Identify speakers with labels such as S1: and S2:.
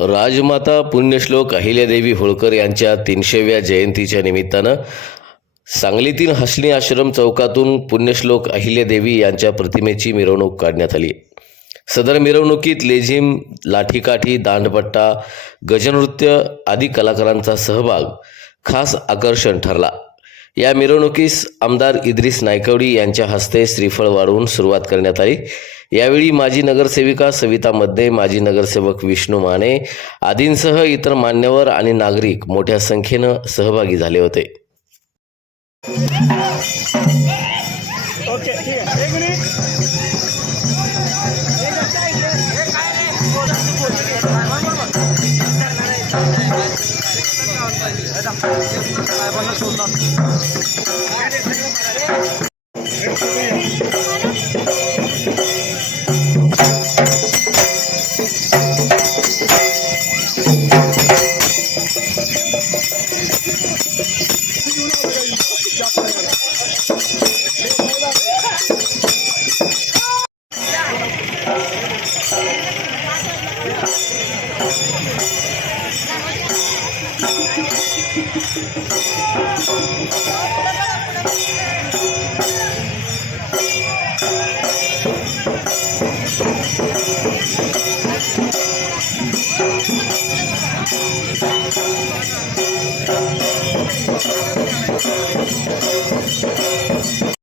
S1: राजमाता पुण्यश्लोक अहिल्यादेवी होळकर यांच्या तीनशेव्या जयंतीच्या निमित्तानं सांगलीतील हसणी आश्रम चौकातून पुण्यश्लोक अहिल्यादेवी यांच्या प्रतिमेची मिरवणूक काढण्यात आली. सदर मिरवणुकीत लेझिम लाठीकाठी दांडपट्टा गजनृत्य आदी कलाकारांचा सहभाग खास आकर्षण ठरला. या मिरवणुकीस आमदार इद्रिस नायकवडी यांच्या हस्ते श्रीफळ वाढवून सुरुवात करण्यात आली. यावेळी माजी नगरसेविका सविता मध्ये माजी नगरसेवक विष्णू माने आदींसह इतर मान्यवर आणि नागरिक मोठ्या संख्येनं सहभागी झाले होते.
S2: okay, よし!